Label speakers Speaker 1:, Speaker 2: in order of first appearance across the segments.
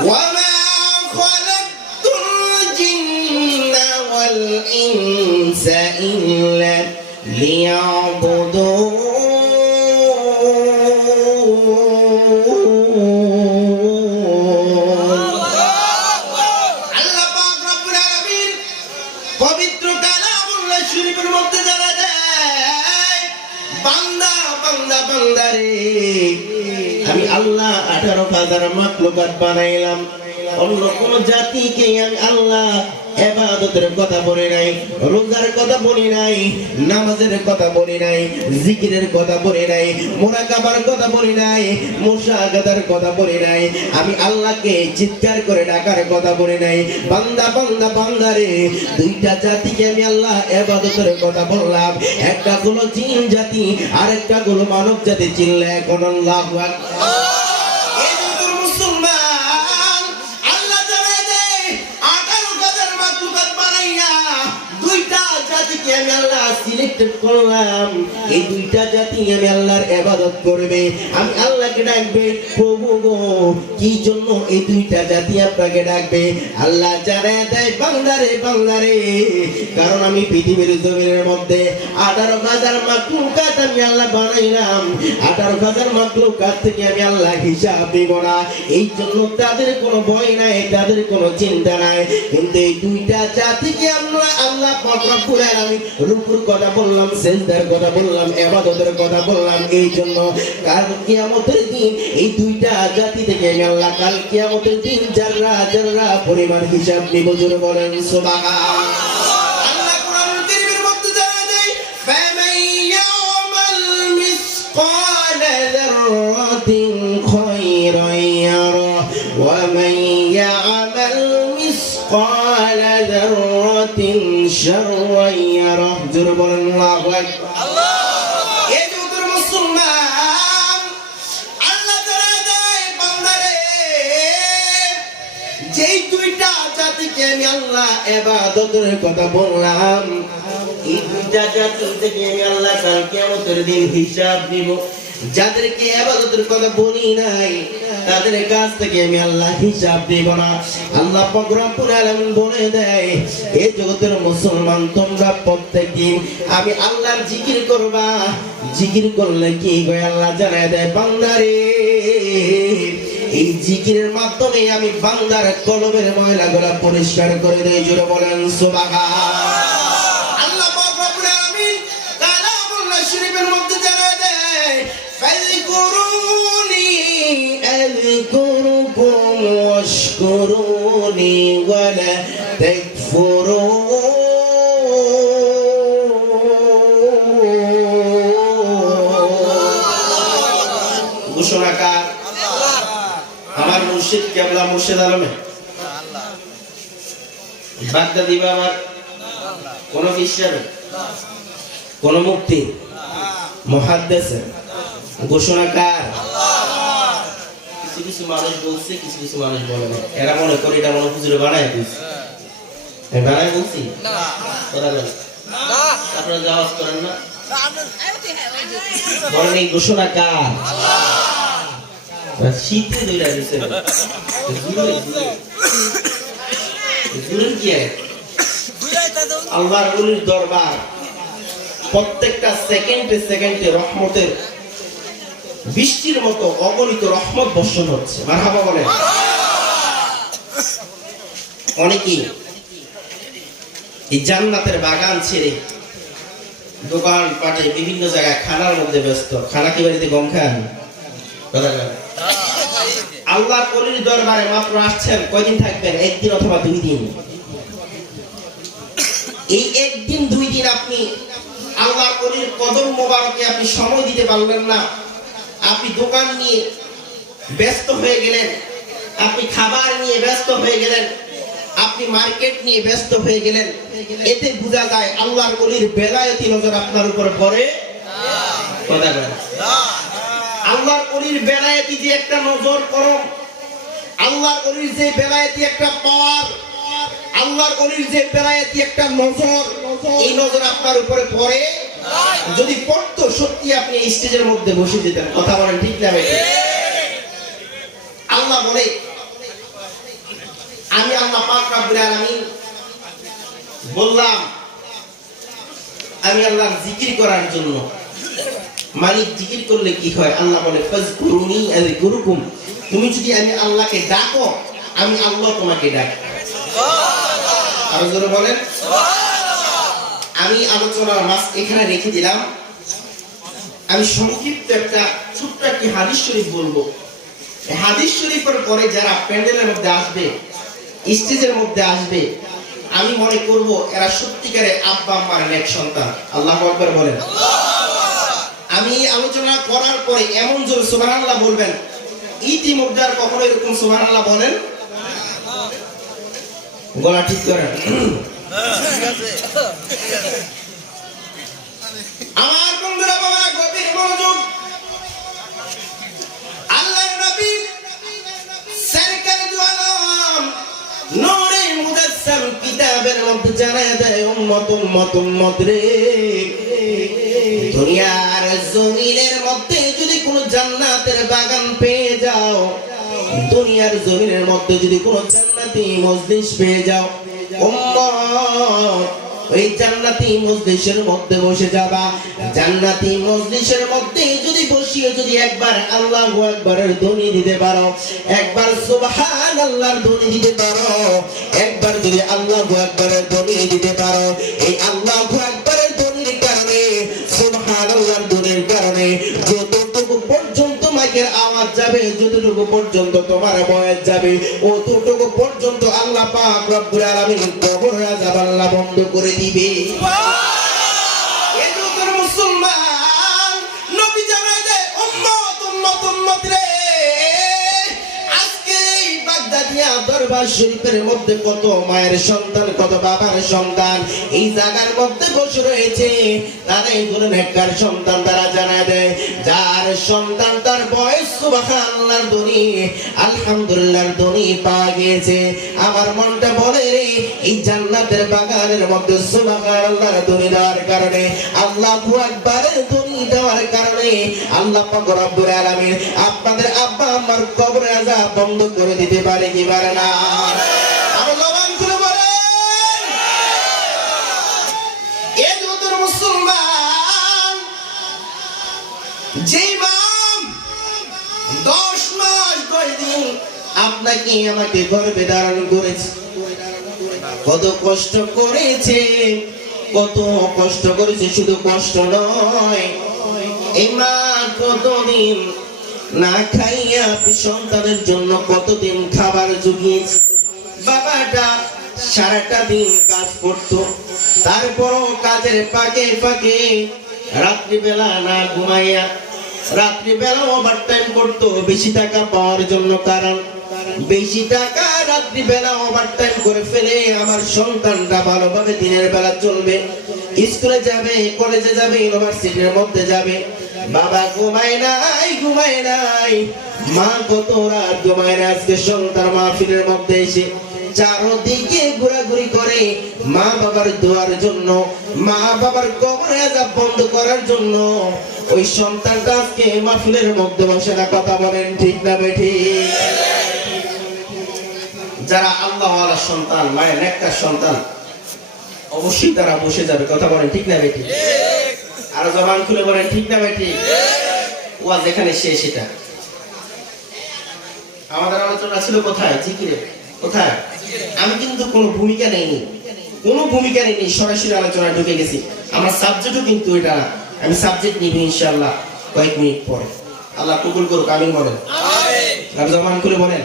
Speaker 1: وما خلقت الجن والإنس إلا ليعبدون আল্লাহ পাক রব্বুল আলামিন পবিত্র কালামুল্লাহ শরীফের মধ্যে জানা যায় বান্দা বান্দা বান্দা রে আমি আল্লাহ আঠারো হাজার মাকলুকাত বানাইলাম। অন্য কোন জাতিকে আমি আল্লাহ এবাদতের কথা বলি নাই, রোজার কথা বলি নাই, নামাজের কথা বলি নাই, জিকিরের কথা বলি নাই, মোরাকাবার কথা বলি নাই, মুশাহাদার কথা বলি নাই, আমি আল্লাহকে চিৎকার করে ডাকার কথা বলি নাই। বান্দা বান্দা বান্দা রে, দুইটা জাতিকে আমি আল্লাহ এবাদতের কথা বললাম, একটা হলো জিন জাতি আর একটা হলো মানব জাতি চিনলে এখন আল্লাহ এই সিলেক্টেড করলাম। এই দুইটা জাতি আমি আল্লাহর এবাদত করবে। আমি আল্লাহকে ডাকবে, প্রভু গো, কি জন্য এই দুইটা জাতি আপনাকে ডাকবে? আল্লাহ জানায় দেয় বান্দারে বান্দারে কারণ আমি পৃথিবীর জমিনের মধ্যে আঠারো হাজার মাকলুকাত আমি আল্লাহ বানাইলাম। আঠারো হাজার মাকলুকাত থেকে আমি আল্লাহ হিসাব দিব না। এই জন্য তাদের কোনো ভয় নাই, তাদের কোনো চিন্তা নাই। কিন্তু এই দুইটা জাতিকে আমরা আল্লাহ পাক রব্বুল আলামিন রূপুর কথা বললাম, সেজদার কথা বললাম, ইবাদতের কথা বললাম। এই জন্য কাল কিয়ামতের দিন এই দুইটা জাতি থেকে আমি আল্লাহ কাল কিয়ামতের দিন জাররা জাররা পরিমাণ হিসাব নিব জোরে বলেন সুবহান আল্লাহ কোরআনুল কারীমের মধ্যে জানা দেয় ফামান জাতিকে আমি আল্লাহ এবাদতের কথা বললাম। আমি আল্লাহ হিসাব আল্লাহ না। আল্লাহ বলে দেয় এই জগতের মুসলমান, তোমরা প্রত্যেকদিন আমি আল্লাহর জিকির করবা। জিকির করলে কি আল্লাহ জানায় দেয়, বান্দারে এই জিকিরের মাধ্যমে আমি বান্দার কলমের ময়লাগুলা পরিষ্কার করে দেয় জোরে বলেন সুবহান। মুর্শিদ আলমে। বাগদা দিবা আমার কোন খ্রিস্টান কোন মুক্তি মহাদ্দেশ ঘোষণাকার কিছু কিছু মানুষ বলছে, কিছু কিছু মানুষ বলে না। এরা মনে করে এটা মনে হুজুরে বানায় দিচ্ছে বানায় বলছি? আপনারা যাওয়াজ করেন না? বলেন এই ঘোষণা কার? বৃষ্টির মতো অগণিত রহমত বর্ষণ হচ্ছে। মারহাবা বলেন। অনেকেই এই জান্নাতের বাগান ছেড়ে দোকান পাটে বিভিন্ন জায়গায় খানার মধ্যে ব্যস্ত। খানা কি বাড়িতে গম খান কথা। আল্লাহর অলির দরবারে মাত্র আসছেন, কয়দিন থাকবেন? একদিন অথবা দুই দিন? এই একদিন, দুই দিন আপনি আল্লাহর অলির কদম মোবারকে আপনি সময় দিতে পারলেন না। আপনি দোকান নিয়ে ব্যস্ত হয়ে গেলেন। আপনি খাবার নিয়ে ব্যস্ত হয়ে গেলেন। আপনি মার্কেট নিয়ে ব্যস্ত হয়ে গেলেন। এতে বোঝা যায় আল্লাহর অলির বেলায়তি নজর আপনার উপর পড়ে। কথা। আল্লাহর অলির বেলায়েতি যে একটা নজর করম আল্লাহর অলির যে বেলায়েতি একটা পাওয়ার, আল্লাহর অলির যে বেলায়েতি একটা নজর, এই নজর আপনার উপরে পড়ে যদি পড়তো, সত্যি আপনি স্টেজের মধ্যে বসে যেতেন কথা বলেন ঠিক না? আল্লাহ বলে, আমি আল্লাহ পাক রব্বুল আলামিন বললাম, আমি আল্লাহর জিকির করার জন্য মালিক জিকির করলে কি হয়? আল্লাহ বলে, ফাজকুরুনি তুমি যদি আমি আল্লাহকে ডাকো, আমি আল্লাহ তোমাকে ডাকি। আরও জোরে বলেন। আমি আলোচনার মাস এখানে রেখে দিলাম। আমি সংক্ষিপ্ত একটা ছোট্ট একটি হাদিস শরীফ বলব। হাদিস শরীফের পরে যারা প্যান্ডেলের মধ্যে আসবে, স্টেজের মধ্যে আসবে, আমি মনে করব, এরা সত্যিকারে আব্বা আম্মার নেক সন্তান। আল্লাহ আকবার বলেন। আমি আলোচনা করার পরে এমন জোর সুবহানাল্লাহ বলবেন, ইতিমধ্যে আর কখনো এরকম সুবহানাল্লাহ বলেন? গলা ঠিক করেন। আমার বন্ধুরা বাবা, গভীর মনোযোগ। আল্লাহর নবী সরকার দু আলম নূরে মুদাসসাম কিতাবের মধ্যে জানায় দেয়, উম্মত উম্মত উম্মত রে। দুনিয়ার জমিনের মধ্যে যদি কোনো জান্নাতের বাগান পেয়ে যাও, দুনিয়ার জমিনের মধ্যে যদি কোনো জান্নাতি মজলিস পেয়ে যাও ওই জান্নাতি মজলিসের মধ্যে বসে যাবা। জান্নাতি মজলিসের মধ্যে যদি বসিয়ে যদি একবার আল্লাহু আকবারের ধ্বনি দিতে পারো, একবার সুবহান আল্লাহর ধ্বনি দিতে পারো, একবার যদি আল্লাহু আকবারের ধ্বনি দিতে তোমার বয়স যাবে। অতটুকু পর্যন্ত আল্লাহ পাক রব্বুল আলামিন কবর আযাব আল্লাহ বন্ধ করে দিবে। মুসলমান নবী জানায় দেয় উম্মত উম্মত উম্মত রে। শরীফের মধ্যে কত মায়ের সন্তান, কত বাবার সন্তান, এই জায়গার মধ্যে বসে রয়েছে। তারা এই গুলো নেককার সন্তান তারা জানায় দেয়। যার সন্তান তার বয়স পাওয়া আমার মনটা বলে রে, এই জান্নাতের বাগানের মধ্যে দেওয়ার কারণে, আল্লাহ ধ্বনি দেওয়ার কারণে আল্লাহ আপনাদের আব্বা আমার কবরে আযাব বন্ধ করে দিতে পারে কি পারে না? আপনাকে আমাকে গর্বে ধারণ করেছে। কত কষ্ট করেছে, কত কষ্ট করেছে, শুধু কষ্ট নয় মা কতদিন না খাইয়া সন্তানের জন্য কতদিন খাবার জুগিয়েছে বাবাটা সারাটা দিন কাজ করতো, তারপরও কাজের পাকে পাকে রাত্রিবেলা না ঘুমাইয়া রাত্রিবেলা ওভার টাইম করতো, বেশি টাকা পাওয়ার জন্য কারণ বেশি টাকা রাত্রিবেলা ওভার টাইম করে ফেলে আমার সন্তানটা ভালোভাবে দিনের বেলা চলবে, স্কুলে যাবে, কলেজে যাবে, ইউনিভার্সিটির মধ্যে যাবে। বাবা ঘুমায় নাই ঘুমায় নাই। মা কত রাত ঘুমায় না আজকে সন্তান মাহফিলের মধ্যে এসে চারদিকে ঘোরাঘুরি করে মা বাবার দোয়ার জন্য, মা বাবার কবরে আজাব বন্ধ করার জন্য। ওই সন্তানটা আজকে মাহফিলের মধ্যে বসে না, কথা বলেন ঠিক না বেঠি? যারা আল্লাহ সন্তান, মায়ের নেককার সন্তান, অবশ্যই তারা বসে যাবে, কথা বলেন ঠিক না বেঠি? আরও জবান খুলে বলেন ঠিক না বেঠি ওয়াজ যেখানে শেষ এটা। আমাদের আলোচনা ছিল কোথায়? জিকিরে। কোথায়? আমি কিন্তু কোনো ভূমিকা নেইনি। কোনো ভূমিকা নেইনি সরাসরি আলোচনা ঢুকে গেছি। আমার সাবজেক্টও কিন্তু এটা না। আমি সাবজেক্ট নিবি ইনশাআল্লাহ কয়েক মিনিট পরে। আল্লাহ কবুল করুক আমিন বলেন। আর জবান খুলে বলেন।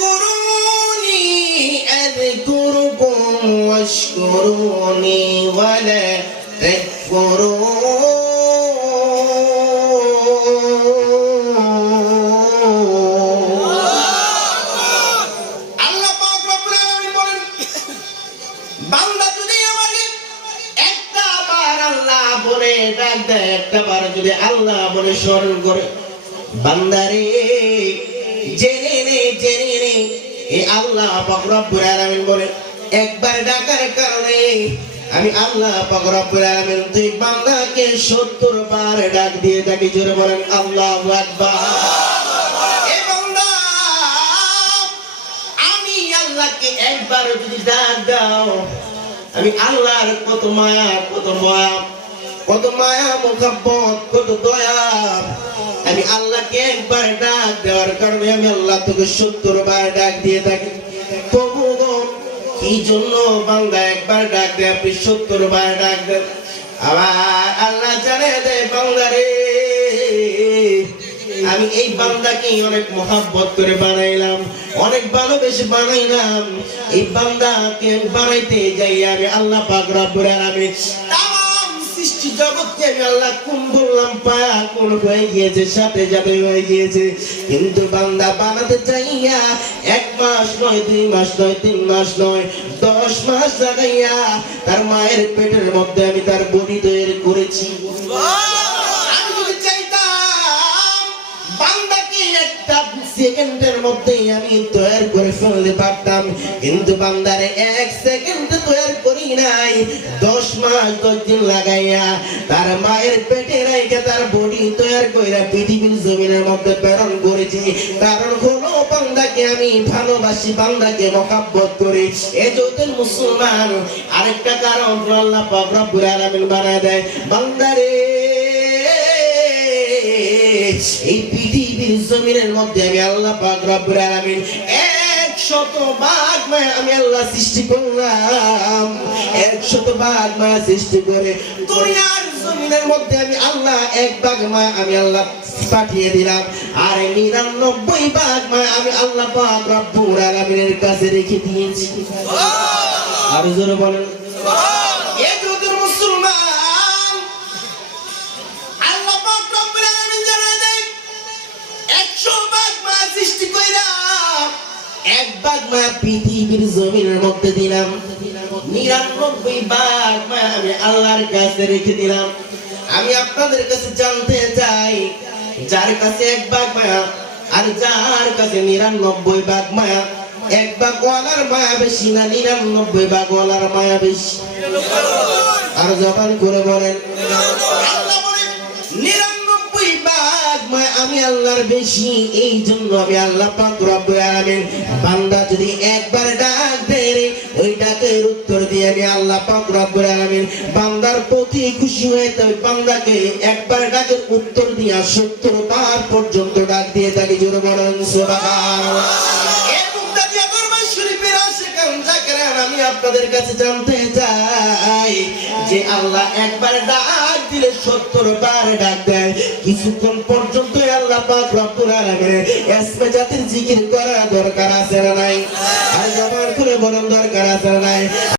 Speaker 1: ফাযকুরুনি আযকুরুকুম ওয়াশকুরুনি ওয়ালা তাকফুরুন এই আল্লাহ রব্বুল আলামিন বলে, একবার ডাকার কারণে আমি আল্লাহ রব্বুল তুই বান্দাকে 70 বার ডাক দিয়ে তাকে জোরে বলেন, আল্লাহু আকবার। আমি আল্লাহকে একবার যদি ডাক দাও, আমি আল্লাহর কত মায়া কত মায়া কত মায়া মোকাব্বত কত দয়া আমি আল্লাহকে একবার ডাক দেওয়ার কারণে আমি আল্লাহ তোকে সত্তর বার ডাক দিয়ে থাকি। তবু কি জন্য বান্দা একবার ডাক দেয়, আপনি সত্তর বার ডাক দেন? আবার আল্লাহ জানে দে বান্দারে আমি এই বান্দাকে অনেক মহাব্বত করে বানাইলাম, অনেক ভালোবেসে বানাইলাম। এই বান্দাকে বানাইতে যাই, আমি আল্লাহ পাক রব্বুল তাম সৃষ্টি জগৎকে আল্লাহ কোন বললাম কোন হয়ে গিয়েছে, সাথে সাথে হয়ে গিয়েছে। কিন্তু বান্দা বানাতে চাইয়া এক মাস নয়, দুই মাস নয়, তিন মাস নয়, দশ মাস লাগাইয়া তার মায়ের পেটের মধ্যে আমি তার বডি তৈরি করেছি। বান্দাকে একটা সেকেন্ডের মধ্যেই আমি তৈরি করে ফেলতে পারতাম, কিন্তু বান্দারে এক লাগাইয়া, তার মায়ের পেটে তার বডি তৈরি করে পৃথিবীর জমিনের মধ্যে প্রেরণ কারণ বান্দাকে আমি ভালোবাসি, বান্দাকে করি। যদি মুসলমান, আরেকটা কারণ আল্লাহ পাক রব্বুল আলামিন বানায় দেয় এই পৃথিবীর জমিনের মধ্যে আমি আল্লাহ পাক রব্বুল আলামিন আমি আল্লাহ সৃষ্টি করলাম। একশত ভাগ মায়া সৃষ্টি করে দুনিয়ার জমিনের মধ্যে আমি আল্লাহ এক ভাগ মায়া আমি আল্লাহ পাঠিয়ে দিলাম। আর নিরানব্বই ভাগ মায়া আমি আল্লাহ পাক রব্বুল আলামিনের কাছে রেখে দিয়েছি। আর জোরে বলেন। এ যুগের মুসলমান। আল্লাহ পাক রব্বুল আলামিন জানায় দেয় 100 ভাগ মায়া সৃষ্টি কইরা এক ভাগ মায়া পৃথিবীর জমিনের মধ্যে দিলাম। নিরানব্বই ভাগ মায়া আমি আল্লাহর কাছে রেখে দিলাম। আমি আপনাদের কাছে জানতে চাই, যার কাছে এক ভাগ মায়া আর যার কাছে নিরানব্বই ভাগ মায়া? এক ভাগ ওয়ালার মায়া বেশি না নিরানব্বই ভাগ ওয়ালার মায়া বেশি? আর জবান করে বলেন নিরানব্বই ভাগ মায়া আমি আল্লাহর বেশি, এই জন্য আমি আল্লাহ পাক রব্বুল আলামিন, বান্দা যদি একবার ডাক ডাকের উত্তর দিয়ে আমি আল্লাহ পাক রব্বুল আলামিন বান্দার প্রতি খুশি হয়ে তবে বান্দাকে একবার ডাকের উত্তর দিয়া সত্তর বার পর্যন্ত ডাক দিয়ে তাকে জোর বলেন, সুবহানাল্লাহ। আমি আপনাদের কাছে জানতে চাই যে আল্লাহ একবার ডাক দিলে সত্তর বার ডাক দেয়। কিছুক্ষণ পর্যন্ত আল্লাহ পাক রব্বুল আলামিন এসমে জাতির জিকির করা দরকার আছে না নাই? আর জবান করে বলার দরকার আছে না নাই?